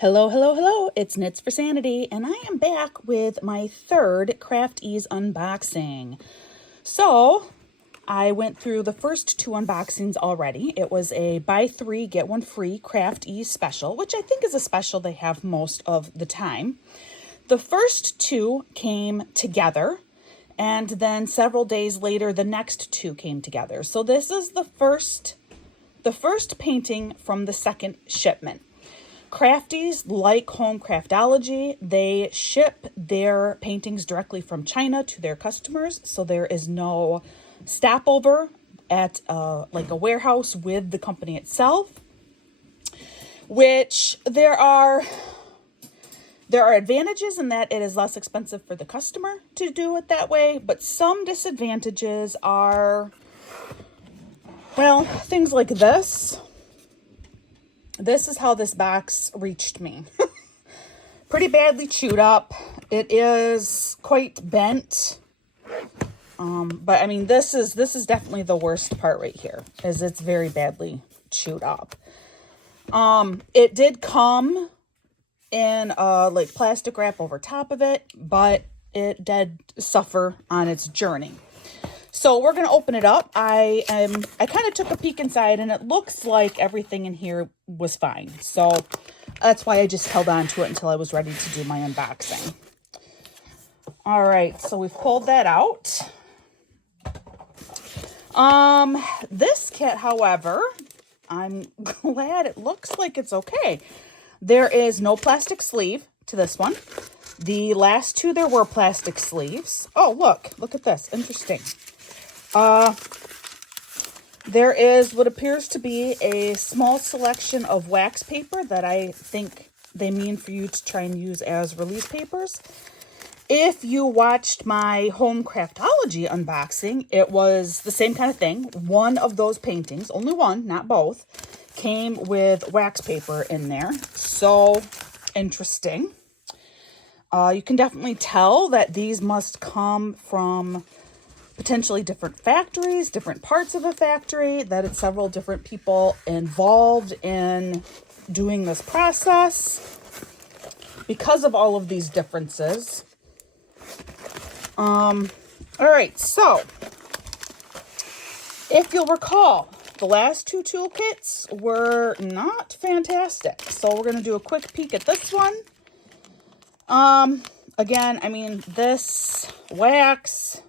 Hello, hello, hello. It's Knits for Sanity, and I am back with my third Craft Ease unboxing. So, I went through the first two unboxings already. It was a buy three, get one free Craft Ease special, which I think is a special they have most of the time. The first two came together, and then several days later, the next two came together. So this is the first painting from the second shipment. Crafties, like Home Craftology, they ship their paintings directly from China to their customers, so there is no stopover at like a warehouse with the company itself, which there are advantages in that it is less expensive for the customer to do it that way, but some disadvantages are, well, things like this. This is how this box reached me. Pretty badly chewed up. It is quite bent. But I mean, this is definitely the worst part right here, is it's very badly chewed up. It did come in like plastic wrap over top of it, but it did suffer on its journey. So we're going to open it up. I kind of took a peek inside, and it looks like everything in here was fine. So that's why I just held on to it until I was ready to do my unboxing. All right, so we've pulled that out. This kit, however, I'm glad it looks like it's okay. There is no plastic sleeve to this one. The last two, there were plastic sleeves. Oh, look at this. Interesting. There is what appears to be a small selection of wax paper that I think they mean for you to try and use as release papers. If you watched my Home Craftology unboxing, it was the same kind of thing. One of those paintings, only one, not both, came with wax paper in there. So interesting. You can definitely tell that these must come from potentially different factories, different parts of a factory, that it's several different people involved in doing this process because of all of these differences. All right, so if you'll recall, the last two toolkits were not fantastic. So we're going to do a quick peek at this one. Again, I mean, this wax,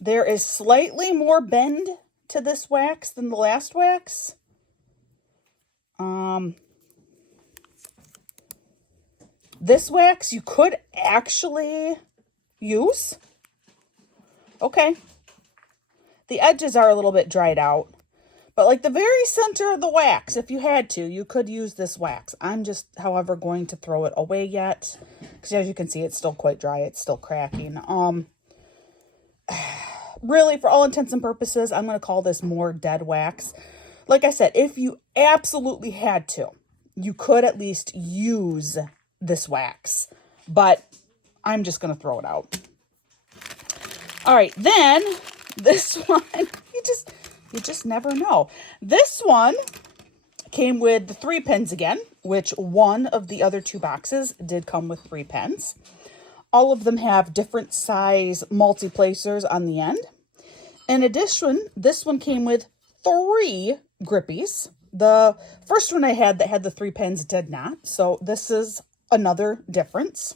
there is slightly more bend to this wax than the last wax. This wax you could actually use. Okay. The edges are a little bit dried out. But like the very center of the wax, if you had to, you could use this wax. I'm just, however, going to throw it away yet. Because as you can see, it's still quite dry. It's still cracking. Really, for all intents and purposes, I'm going to call this more dead wax. Like I said, if you absolutely had to, you could at least use this wax. But I'm just going to throw it out. All right, then this one, you just never know. This one came with the 3 pins again, which one of the other two boxes did come with 3 pins. All of them have different size multi-placers on the end. In addition, this one came with 3 grippies. The first one I had that had the 3 pins did not. So this is another difference.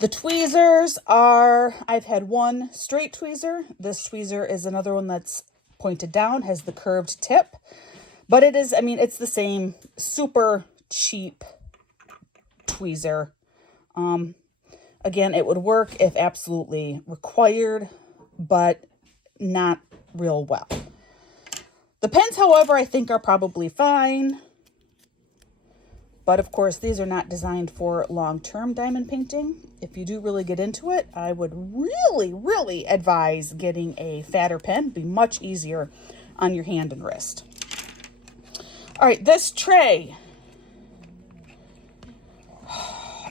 The tweezers are, I've had one straight tweezer. This tweezer is another one that's pointed down, has the curved tip. But it is, I mean, it's the same super cheap tweezer. Again, it would work if absolutely required, but not real well. The pens, however, I think are probably fine. But of course, these are not designed for long-term diamond painting. If you do really get into it, I would really advise getting a fatter pen. It'd be much easier on your hand and wrist. All right, this tray,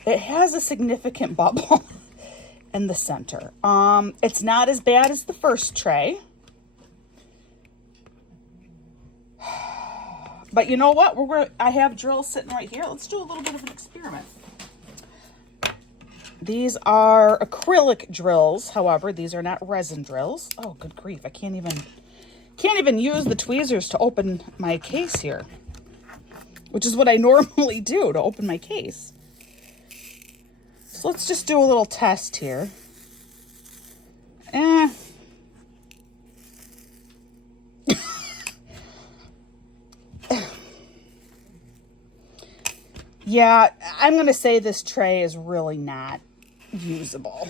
it has a significant bubble in the center. It's not as bad as the first tray. But you know what? I have drills sitting right here. Let's do a little bit of an experiment. These are acrylic drills. However, these are not resin drills. Oh, good grief. I can't even use the tweezers to open my case here, which is what I normally do to open my case. So let's just do a little test here. Yeah, I'm going to say this tray is really not usable.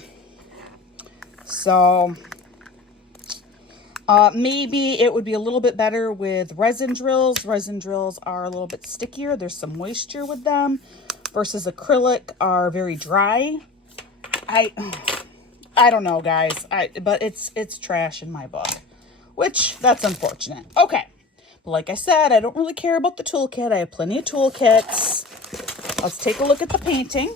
So maybe it would be a little bit better with resin drills. Resin drills are a little bit stickier. There's some moisture with them versus acrylic are very dry. I don't know, guys. But it's trash in my book, which that's unfortunate. Okay. But like I said, I don't really care about the toolkit. I have plenty of toolkits. Let's take a look at the painting.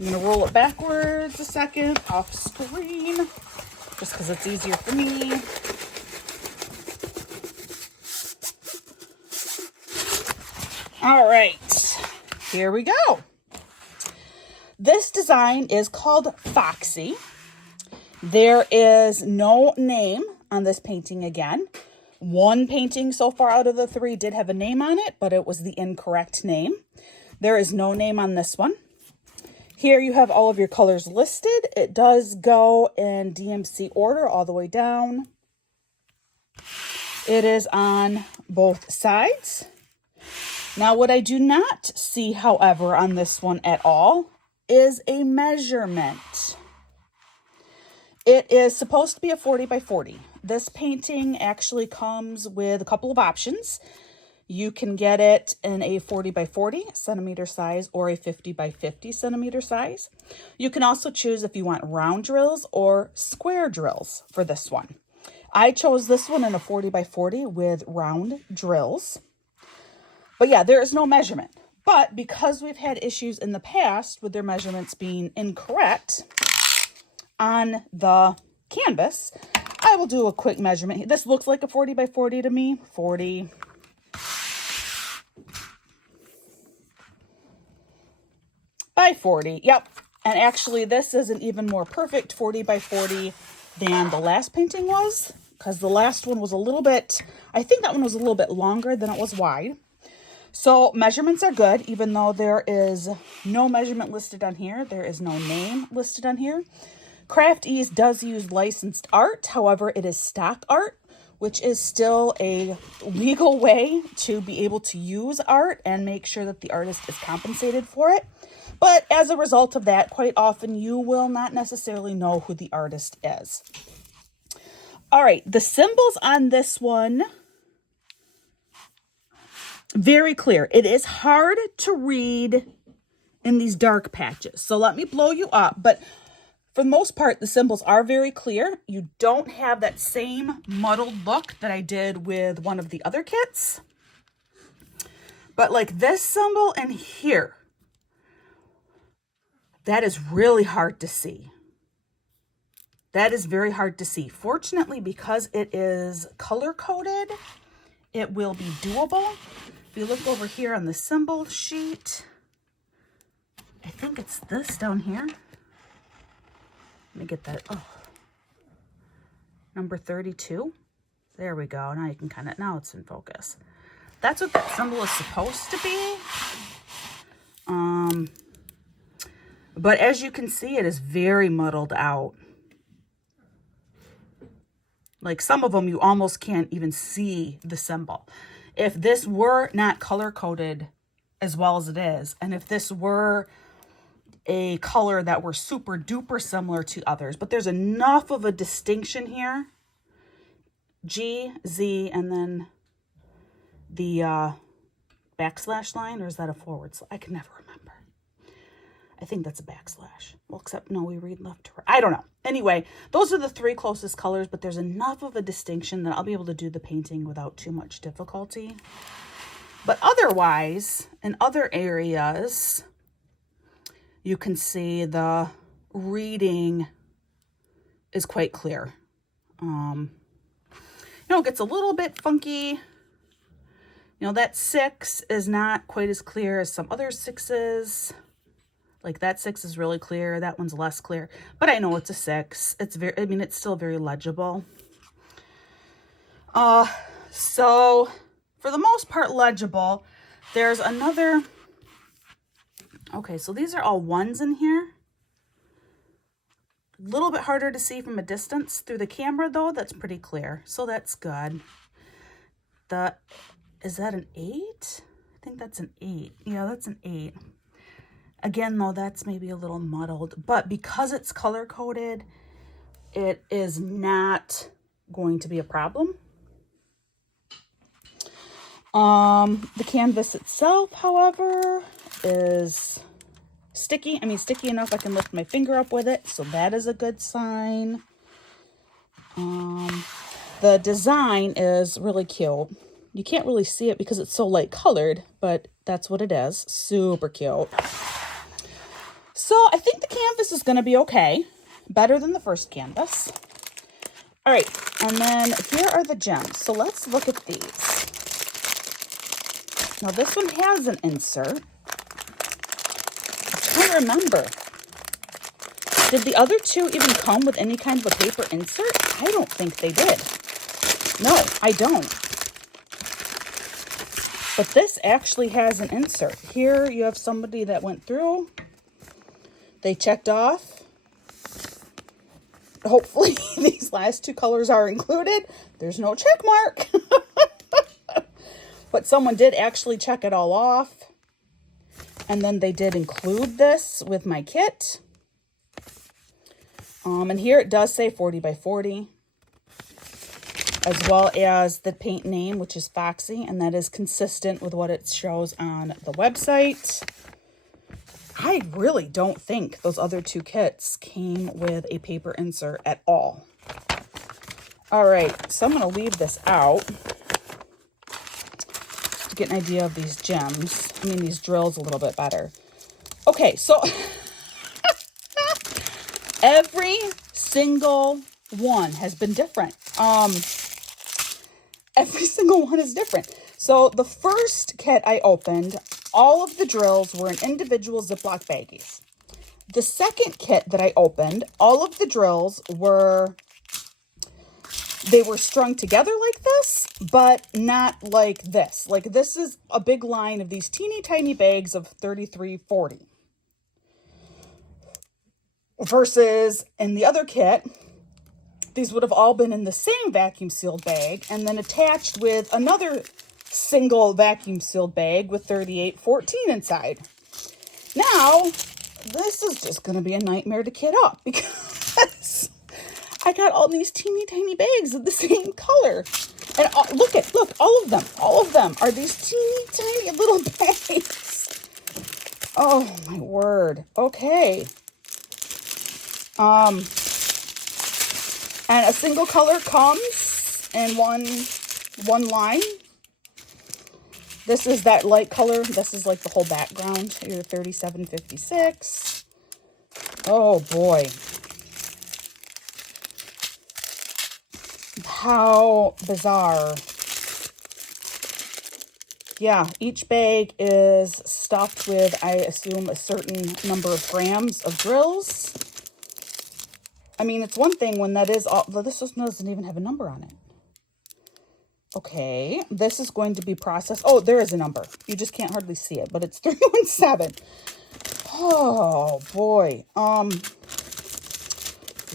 I'm going to roll it backwards a second off screen, just because it's easier for me. All right, here we go. This design is called Foxy. There is no name on this painting again. One painting so far out of the 3 did have a name on it, but it was the incorrect name. There is no name on this one. Here you have all of your colors listed. It does go in DMC order all the way down. It is on both sides. Now, what I do not see, however, on this one at all is a measurement. It is supposed to be a 40 by 40. This painting actually comes with a couple of options. You can get it in a 40 by 40 centimeter size or a 50 by 50 centimeter size. You can also choose if you want round drills or square drills for this one. I chose this one in a 40 by 40 with round drills. But yeah, there is no measurement. But because we've had issues in the past with their measurements being incorrect on the canvas, I will do a quick measurement. This looks like a 40 by 40 to me. 40 by 40. Yep. And actually, this is an even more perfect 40 by 40 than the last painting was, because the last one was a little bit, I think that one was a little bit longer than it was wide. So measurements are good, even though there is no measurement listed on here. There is no name listed on here. Craft Ease does use licensed art. However, it is stock art, which is still a legal way to be able to use art and make sure that the artist is compensated for it. But as a result of that, quite often you will not necessarily know who the artist is. All right, the symbols on this one, very clear. It is hard to read in these dark patches. So let me blow you up. But for the most part, the symbols are very clear. You don't have that same muddled look that I did with one of the other kits. But like this symbol and here, that is really hard to see. That is very hard to see. Fortunately, because it is color-coded, it will be doable. If you look over here on the symbol sheet, I think it's this down here. Let me get that. Oh, number 32. There we go. Now you can kind of, now it's in focus. That's what that symbol is supposed to be. But as you can see, it is very muddled out. Like some of them, you almost can't even see the symbol. If this were not color-coded as well as it is, and if this were a color that were super duper similar to others, but there's enough of a distinction here. G, Z, and then the backslash line, or is that a forward slash? I can never remember. I think that's a backslash. Well, except no, we read left to right. I don't know. Anyway, those are the 3 closest colors, but there's enough of a distinction that I'll be able to do the painting without too much difficulty. But otherwise, in other areas, you can see the reading is quite clear. You know, it gets a little bit funky You know, that 6 is not quite as clear as some other 6s. Like that 6 is really clear. That one's less clear. But I know it's a 6. It's very, I mean, it's still very legible. So for the most part legible. There's another, okay, so these are all 1s in here. A little bit harder to see from a distance. Through the camera though, that's pretty clear. So that's good. Is that an 8? I think that's an 8. Yeah, that's an 8. Again, though, that's maybe a little muddled, but because it's color coded, it is not going to be a problem. The canvas itself, however, is sticky. I mean, sticky enough I can lift my finger up with it, so that is a good sign. The design is really cute. You can't really see it because it's so light colored, but that's what it is. Super cute. So I think the canvas is going to be okay. Better than the first canvas. All right, and then here are the gems. So let's look at these. Now this one has an insert. I'm trying to remember. Did the other two even come with any kind of a paper insert? I don't think they did. No, I don't. But this actually has an insert. Here you have somebody that went through. They checked off. Hopefully these last 2 colors are included. There's no check mark. But someone did actually check it all off. And then they did include this with my kit. And here it does say 40 by 40. As well as the paint name, which is Foxy. And that is consistent with what it shows on the website. I really don't think those other 2 kits came with a paper insert at all. All right, so I'm going to leave this out to get an idea of these gems. I mean, these drills a little bit better. Okay, so every single one has been different. Every single one is different. So the first kit I opened, all of the drills were in individual Ziploc baggies. The second kit that I opened, all of the drills were strung together like this, but not like this. Like this is a big line of these teeny tiny bags of 3340. Versus in the other kit, these would have all been in the same vacuum sealed bag and then attached with another single vacuum sealed bag with 3814 inside. Now, this is just going to be a nightmare to kit up because I got all these teeny tiny bags of the same color. And look, all of them are these teeny tiny little bags. Oh my word. Okay. And a single color comes in one line. This is that light color. This is like the whole background. Your 3756. Oh boy. How bizarre. Yeah, each bag is stuffed with, I assume, a certain number of grams of drills. I mean, it's one thing when that is all, this doesn't even have a number on it. Okay, this is going to be processed. Oh, there is a number. You just can't hardly see it, but it's 317. Oh, boy.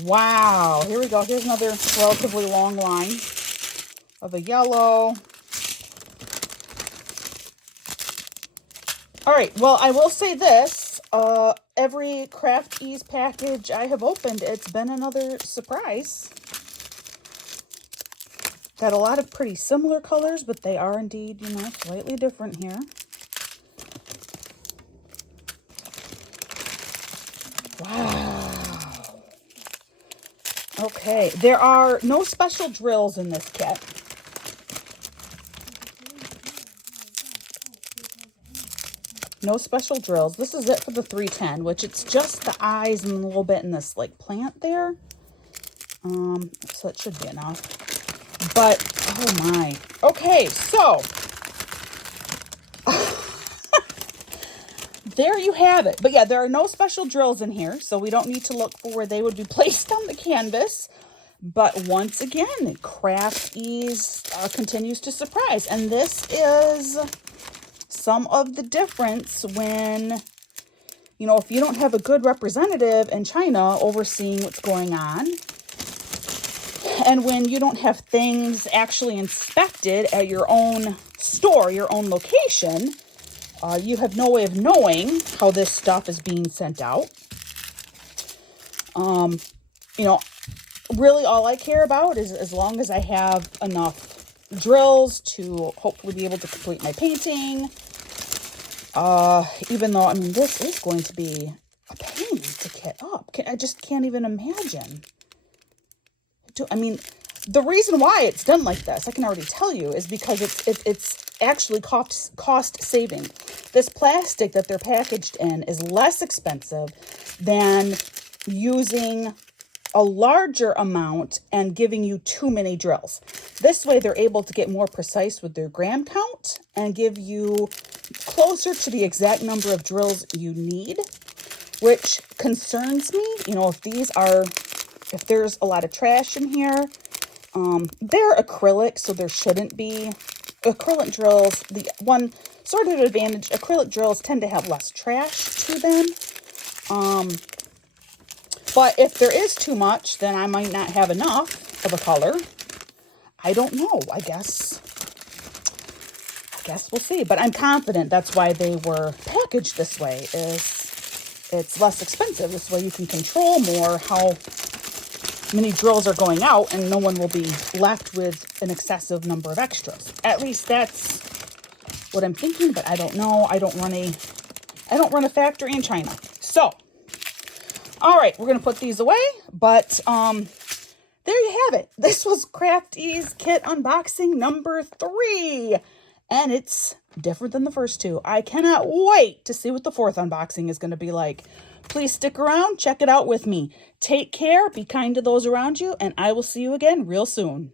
Wow. Here we go. Here's another relatively long line of a yellow. All right. Well, I will say this. Every Craft Ease package I have opened, it's been another surprise. Got a lot of pretty similar colors, but they are indeed, you know, slightly different here. Wow. Okay, there are no special drills in this kit. No special drills. This is it for the 310, which it's just the eyes and a little bit in this like plant there. So it should be enough. But, oh my. Okay, so there you have it. But yeah, there are no special drills in here, so we don't need to look for where they would be placed on the canvas. But once again, Craft Ease continues to surprise. And this is some of the difference when, you know, if you don't have a good representative in China overseeing what's going on, and when you don't have things actually inspected at your own store, your own location, you have no way of knowing how this stuff is being sent out. You know, really all I care about is as long as I have enough drills to hopefully be able to complete my painting. Even though, I mean, this is going to be a pain to kit up. I just can't even imagine. I mean, the reason why it's done like this, I can already tell you, is because it's actually cost saving. This plastic that they're packaged in is less expensive than using a larger amount and giving you too many drills. This way they're able to get more precise with their gram count and give you closer to the exact number of drills you need, which concerns me. You know, if there's a lot of trash in here, they're acrylic, so there shouldn't be. Acrylic drills, the one sort of advantage, acrylic drills tend to have less trash to them. But if there is too much, then I might not have enough of a color. I don't know. I guess we'll see. But I'm confident that's why they were packaged this way, is it's less expensive. This way you can control more how many drills are going out, and no one will be left with an excessive number of extras. At least that's what I'm thinking, but I don't know. I don't run a factory in China. So, all right, we're going to put these away, but there you have it. This was Craft Ease kit unboxing number 3, and it's different than the first 2. I cannot wait to see what the 4th unboxing is going to be like. Please stick around, check it out with me. Take care, be kind to those around you, and I will see you again real soon.